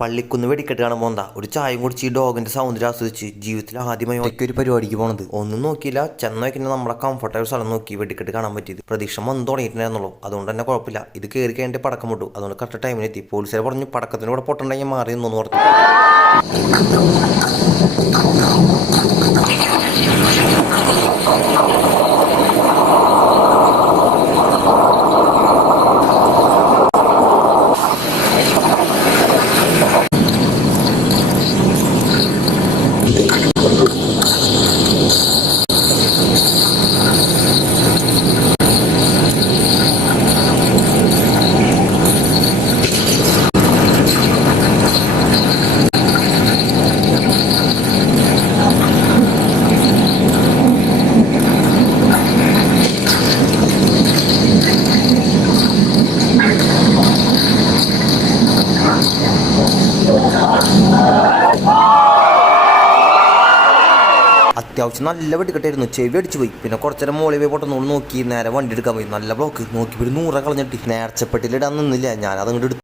പള്ളിക്കുന്ന് വെടിക്കെട്ട് കാണാൻ പോന്താ ഒരു ചായയും കുടിച്ച് ഈ ഡോഗിന്റെ സൗന്ദര്യം ആസ്വദിച്ച് ജീവിതത്തിൽ ആദ്യമായി ഒറ്റയ്ക്ക് ഒരു പരിപാടിക്ക് പോണത്. ഒന്നും നോക്കിയില്ല, ചെന്ന് നോക്കിയാൽ നമ്മളെ കംഫർട്ടായ സ്ഥലം നോക്കി വെടിക്കെട്ട് കാണാൻ പറ്റിയത്. പ്രതീക്ഷ വന്ന് തുടങ്ങിയിട്ടുണ്ടായിരുന്നുള്ളൂ, അതുകൊണ്ട് തന്നെ കുഴപ്പമില്ല. ഇത് കയറി കഴിഞ്ഞിട്ട് പടക്കം പൊട്ടു, അതുകൊണ്ട് കറക്റ്റ് ടൈമിനെത്തി. പോലീസുകാരെ പറഞ്ഞു പടക്കത്തിന് കൂടെ പൊട്ടുണ്ടെങ്കിൽ മാറി എന്നൊന്ന് പറഞ്ഞു. അത്യാവശ്യം നല്ല വെടിക്കെട്ടായിരുന്നു, ചെവി അടിച്ചു പോയി. പിന്നെ കുറച്ചേരം മോളിൽ പോയി പൊട്ടുന്നോട് നോക്കി നേരെ വണ്ടി എടുക്കാൻ പോയി. നല്ല ബ്ലോക്ക് നോക്കി ഒരു 100 കളഞ്ഞിട്ട് നേർച്ചപ്പെട്ടിലിടാൻ നിന്നില്ല, ഞാൻ അതങ്ങോട്ട് എടുത്തു.